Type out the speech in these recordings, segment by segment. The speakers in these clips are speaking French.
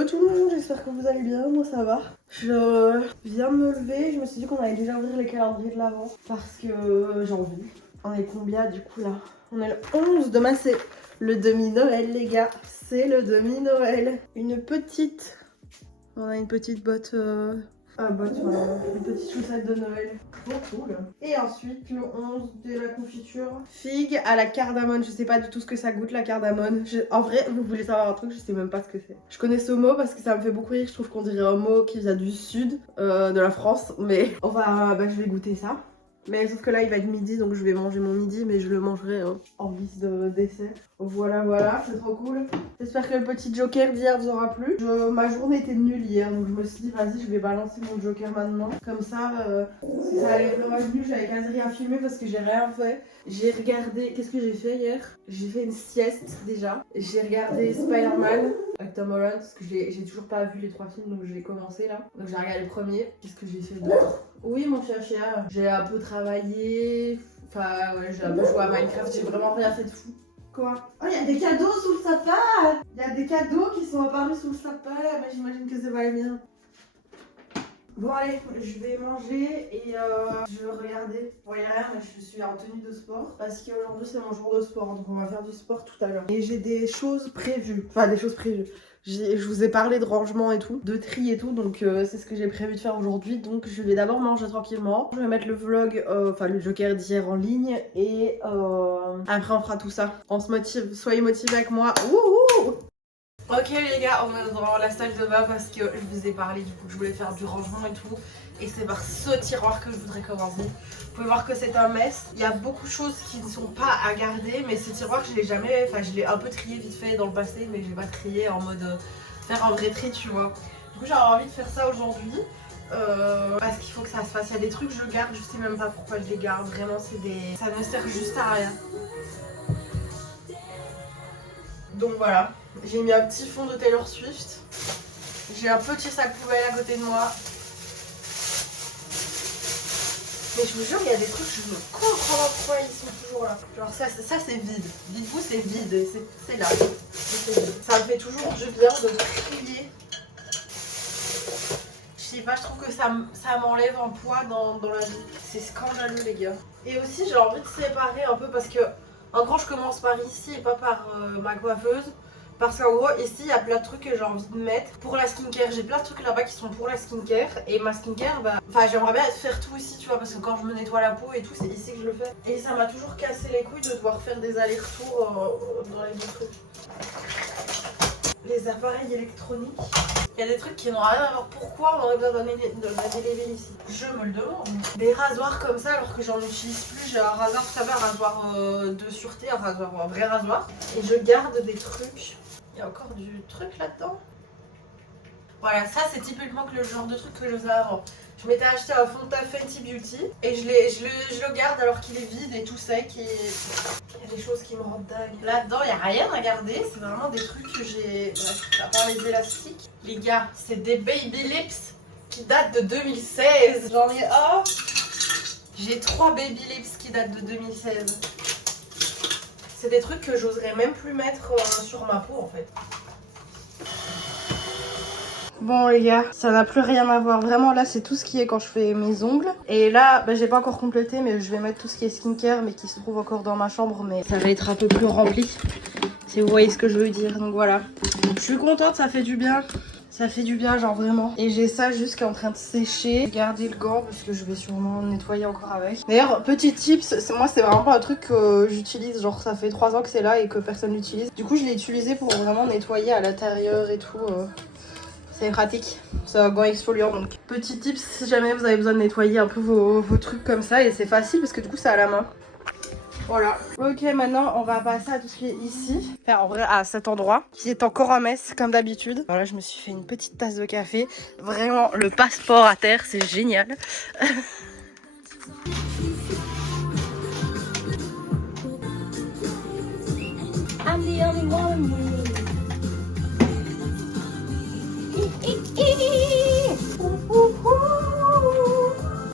Hello tout le monde, j'espère que vous allez bien, moi ça va. Je viens de me lever, je me suis dit qu'on allait déjà ouvrir les calendriers de l'avant parce que j'ai envie. On est combien du coup là? On est le 11, demain c'est le demi-Noël les gars, c'est le demi-Noël. On a une petite botte, voilà, une petite chaussette de Noël. Trop cool. Et ensuite le 11 de la confiture. Figue à la cardamone, je sais pas du tout ce que ça goûte la cardamone. En vrai, vous voulez savoir un truc, je sais même pas ce que c'est. Je connais ce mot parce que ça me fait beaucoup rire, je trouve qu'on dirait un mot qui vient du sud de la France. Mais je vais goûter ça. Mais sauf que là il va être midi donc je vais manger mon midi mais je le mangerai en guise de dessert. Voilà, c'est trop cool. J'espère que le petit joker d'hier vous aura plu. Ma journée était nulle hier donc je me suis dit vas-y je vais balancer mon joker maintenant. Comme ça, si ça allait vraiment nul j'avais quasi rien filmé parce que j'ai rien fait. J'ai regardé, qu'est-ce que j'ai fait hier? J'ai fait une sieste déjà. J'ai regardé Spider-Man avec Tom Holland parce que j'ai toujours pas vu les 3 films donc je l'ai commencé là. Donc j'ai regardé le premier. Qu'est-ce que j'ai fait d'autre? Oui mon chien, j'ai un peu travaillé, enfin ouais, j'ai un peu joué à Minecraft, j'ai vraiment rien fait de fou. Quoi? Oh, il y a des cadeaux sous le sapin! Il y a des cadeaux qui sont apparus sous le sapin, mais j'imagine que c'est pas les miens. Bon allez, je vais manger et je vais regarder. Bon il y a rien mais je suis en tenue de sport parce qu'aujourd'hui c'est mon jour de sport donc on va faire du sport tout à l'heure. Et j'ai des choses prévues, je vous ai parlé de rangement et tout, de tri et tout donc c'est ce que j'ai prévu de faire aujourd'hui. Donc je vais d'abord manger tranquillement. Je vais mettre le vlog, le joker d'hier en ligne et après on fera tout ça. On se motive, soyez motivés avec moi. Wouhou! Ok les gars, on est dans la salle de bain parce que je vous ai parlé du coup que je voulais faire du rangement et tout. Et c'est par ce tiroir que je voudrais commencer. Vous pouvez voir que c'est un mess. Il y a beaucoup de choses qui ne sont pas à garder. Mais ce tiroir je l'ai un peu trié vite fait dans le passé. Mais j'ai pas trié en mode faire un vrai tri tu vois. Du coup j'avais envie de faire ça aujourd'hui. Parce qu'il faut que ça se fasse. Il y a des trucs que je garde, je sais même pas pourquoi je les garde. Vraiment ça ne sert juste à rien. Donc voilà, j'ai mis un petit fond de Taylor Swift. J'ai un petit sac poubelle à côté de moi. Mais je vous jure, il y a des trucs, je me comprends pas pourquoi ils sont toujours là. Genre ça c'est vide. Dites-vous c'est vide, c'est là. Ça me fait toujours du bien de trier. Je sais pas, je trouve que ça m'enlève un poids dans la vie. C'est scandaleux les gars. Et aussi j'ai envie de séparer un peu parce que en gros je commence par ici et pas par ma coiffeuse. Parce qu'en gros ici il y a plein de trucs que j'ai envie de mettre pour la skincare. J'ai plein de trucs là-bas qui sont pour la skincare. Et ma skincare, j'aimerais bien faire tout ici tu vois. Parce que quand je me nettoie la peau et tout c'est ici que je le fais. Et ça m'a toujours cassé les couilles de devoir faire des allers-retours dans les deux trucs. Les appareils électroniques. Il y a des trucs qui n'ont rien à voir. Pourquoi on aurait besoin d'un délévé ici? Je me le demande. Des rasoirs comme ça alors que j'en utilise plus. J'ai un rasoir, vous savez, un rasoir de sûreté, un vrai rasoir. Et je garde des trucs. Il y a encore du truc là-dedans. Voilà, ça c'est typiquement le genre de truc que je faisais avant. Je m'étais acheté un fond de teint Fenty Beauty et je le garde alors qu'il est vide et tout sec. Et il y a des choses qui me rendent dingue. Là-dedans, il n'y a rien à garder. C'est vraiment des trucs que j'ai. À part les élastiques. Les gars, c'est des Baby Lips qui datent de 2016. J'en ai un. J'ai 3 Baby Lips qui datent de 2016. C'est des trucs que j'oserais même plus mettre sur ma peau en fait. Bon les gars, ça n'a plus rien à voir. Vraiment là c'est tout ce qui est quand je fais mes ongles. Et là j'ai pas encore complété mais je vais mettre tout ce qui est skincare mais qui se trouve encore dans ma chambre. Mais ça va être un peu plus rempli. Si vous voyez ce que je veux dire. Donc voilà. Je suis contente, ça fait du bien. Ça fait du bien genre vraiment. Et j'ai ça juste qui est en train de sécher. Gardez le gant parce que je vais sûrement nettoyer encore avec. D'ailleurs petit tips, moi c'est vraiment pas un truc que j'utilise. Genre ça fait 3 ans que c'est là et que personne l'utilise. Du coup je l'ai utilisé pour vraiment nettoyer à l'intérieur et tout. C'est pratique, c'est un gant exfoliant donc. Petit tip si jamais vous avez besoin de nettoyer un peu vos trucs comme ça et c'est facile parce que du coup c'est à la main. Voilà. Ok maintenant on va passer à tout ce qui est ici. Enfin en vrai à cet endroit qui est encore un mess comme d'habitude. Voilà je me suis fait une petite tasse de café. Vraiment le passeport à terre c'est génial. I'm the only one.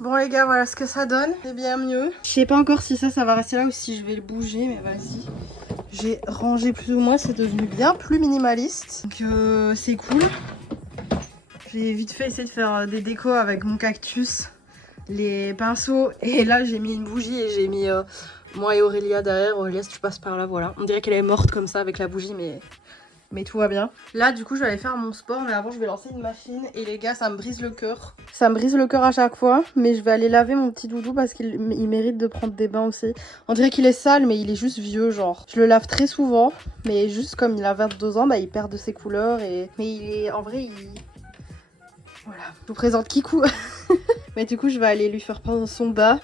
Bon les gars voilà ce que ça donne, c'est bien mieux. Je sais pas encore si ça va rester là ou si je vais le bouger mais vas-y. J'ai rangé plus ou moins, c'est devenu bien plus minimaliste. Donc c'est cool. J'ai vite fait essayer de faire des décos avec mon cactus, les pinceaux. Et là j'ai mis une bougie et j'ai mis moi et Aurélia derrière. Aurélia, si tu passes par là, voilà. On dirait qu'elle est morte comme ça avec la bougie, mais tout va bien. Là du coup je vais aller faire mon sport, mais avant je vais lancer une machine. Et les gars, ça me brise le cœur. Ça me brise le cœur à chaque fois. Mais je vais aller laver mon petit doudou parce qu'il mérite de prendre des bains aussi. On dirait qu'il est sale, mais il est juste vieux genre. Je le lave très souvent, mais juste comme il a 22 ans, bah il perd de ses couleurs. Mais il est, en vrai, voilà. Je vous présente Kikou. Mais du coup je vais aller lui faire prendre son bain.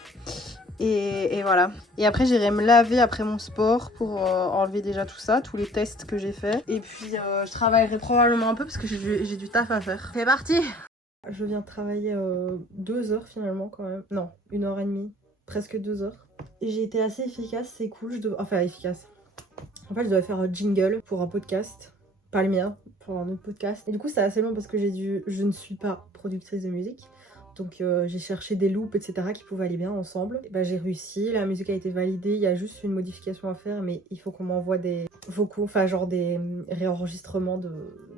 Et voilà. Et après j'irai me laver après mon sport pour enlever déjà tout ça, tous les tests que j'ai fait. Et puis je travaillerai probablement un peu parce que j'ai du taf à faire. C'est parti! Je viens de travailler 2 heures finalement quand même. Non, 1h30, presque 2 heures. Et j'ai été assez efficace, c'est cool. Enfin efficace. En fait je devais faire un jingle pour un podcast. Pas le mien, pour un autre podcast. Et du coup c'est assez long parce que je ne suis pas productrice de musique. Donc j'ai cherché des loops, etc. qui pouvaient aller bien ensemble. Et bah, j'ai réussi, la musique a été validée, il y a juste une modification à faire, mais il faut qu'on m'envoie des vocaux, enfin genre des réenregistrements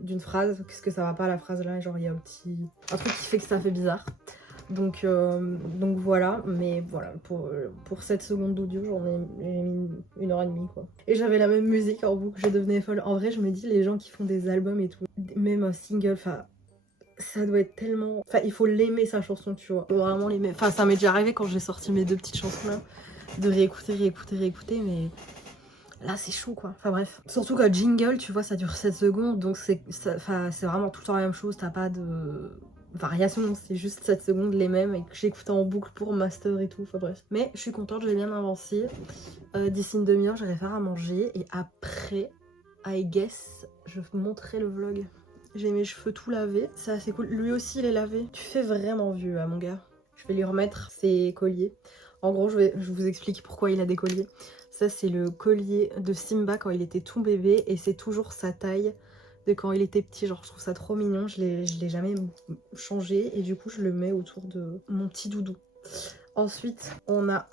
d'une phrase, parce que ça va pas la phrase là, genre il y a un truc qui fait que ça fait bizarre. Donc voilà, mais voilà, pour 7 secondes d'audio, j'ai mis 1h30 quoi. Et j'avais la même musique en boucle, je devenais folle. En vrai, je me dis, les gens qui font des albums et tout, même un single, enfin... Ça doit être tellement... Enfin, il faut l'aimer sa chanson, tu vois. Faut vraiment l'aimer. Enfin, ça m'est déjà arrivé quand j'ai sorti mes 2 petites chansons là, de réécouter, mais là c'est chaud quoi. Enfin bref. Surtout qu'un jingle, tu vois, ça dure 7 secondes, donc c'est vraiment tout le temps la même chose, t'as pas de variation, c'est juste 7 secondes les mêmes et que j'écoutais en boucle pour master et tout, enfin bref. Mais je suis contente, j'ai bien avancé. D'ici une demi-heure, j'allais faire à manger et après, I guess, je vous montrerai le vlog. J'ai mes cheveux tout lavés, c'est assez cool. Lui aussi il est lavé. Tu fais vraiment vieux mon gars. Je vais lui remettre ses colliers. En gros je vous explique pourquoi il a des colliers. Ça c'est le collier de Simba quand il était tout bébé et c'est toujours sa taille de quand il était petit. Genre je trouve ça trop mignon, je l'ai jamais changé et du coup je le mets autour de mon petit doudou. Ensuite on a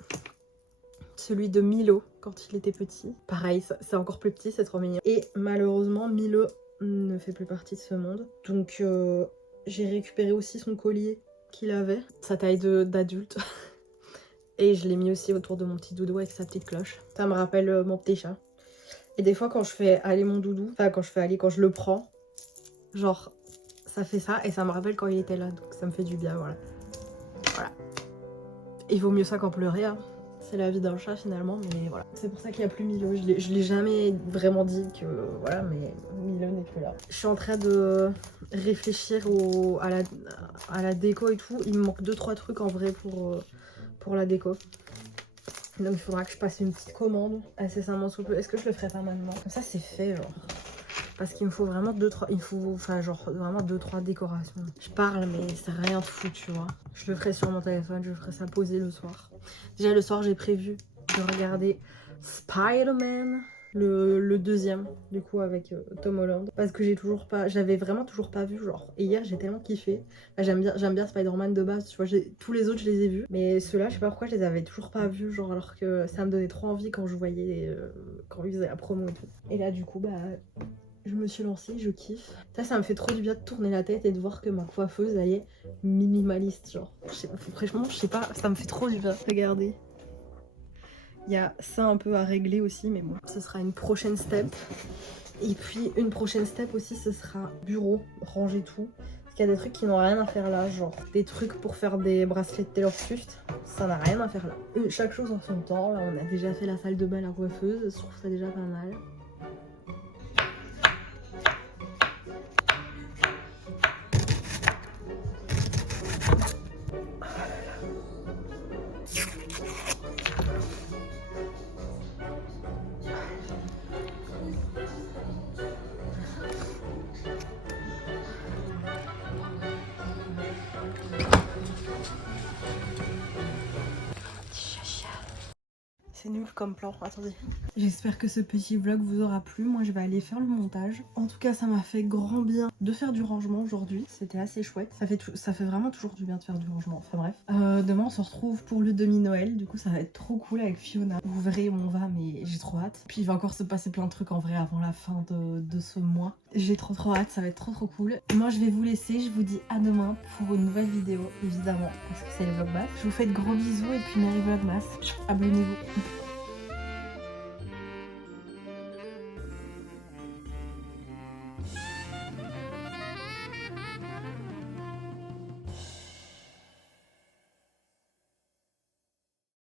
celui de Milo quand il était petit. Pareil, c'est encore plus petit, c'est trop mignon. Et malheureusement Milo ne fait plus partie de ce monde. Donc j'ai récupéré aussi son collier qu'il avait, sa taille d'adulte. Et je l'ai mis aussi autour de mon petit doudou avec sa petite cloche. Ça me rappelle mon petit chat. Et des fois quand je fais aller mon doudou, enfin quand je le prends, genre ça fait ça et ça me rappelle quand il était là. Donc ça me fait du bien, voilà. Voilà. Il vaut mieux ça qu'en pleurer, hein. C'est la vie d'un chat finalement, mais voilà. C'est pour ça qu'il n'y a plus Milo. Je l'ai jamais vraiment dit que voilà, mais Milo n'est plus là. Je suis en train de réfléchir à la déco et tout. Il me manque 2-3 trucs en vrai pour la déco. Donc il faudra que je passe une petite commande incessamment sous peu. Est-ce que je le ferai pas maintenant? Comme ça c'est fait genre. Parce qu'il me faut vraiment 2-3, enfin genre vraiment 2-3 décorations. Je parle mais c'est rien de fou, tu vois. Je le ferai sur mon téléphone, je ferai ça poser le soir. Déjà le soir j'ai prévu de regarder Spider-Man, le deuxième du coup avec Tom Holland. Parce que j'avais vraiment toujours pas vu genre. Et hier j'ai tellement kiffé. Enfin, j'aime bien Spider-Man de base, tu vois. Tous les autres je les ai vus. Mais ceux-là je sais pas pourquoi je les avais toujours pas vus genre alors que ça me donnait trop envie quand je voyais quand ils faisaient la promo et tout. Et là du coup bah... Je me suis lancée, je kiffe. Ça me fait trop du bien de tourner la tête et de voir que ma coiffeuse, elle est minimaliste, genre. Franchement, je sais pas, ça me fait trop du bien. Regardez. Il y a ça un peu à régler aussi, mais bon. Ce sera une prochaine step. Et puis, une prochaine step aussi, ce sera bureau, ranger tout. Parce qu'il y a des trucs qui n'ont rien à faire là, genre des trucs pour faire des bracelets de Taylor Swift. Ça n'a rien à faire là. Chaque chose en son temps. Là, on a déjà fait la salle de bain à la coiffeuse. Je trouve ça déjà pas mal. c'est nul comme plan, attendez. J'espère que ce petit vlog vous aura plu, moi je vais aller faire le montage. En tout cas ça m'a fait grand bien de faire du rangement aujourd'hui, c'était assez chouette. Ça fait vraiment toujours du bien de faire du rangement, enfin bref. Demain on se retrouve pour le demi-Noël, du coup ça va être trop cool avec Fiona. Vous verrez où on va mais j'ai trop hâte. Puis il va encore se passer plein de trucs en vrai avant la fin de ce mois. J'ai trop hâte, ça va être trop cool. Moi je vais vous laisser, je vous dis à demain pour une nouvelle vidéo évidemment parce que c'est le vlogmas. Je vous fais de gros bisous et puis merry vlogmas, abonnez-vous.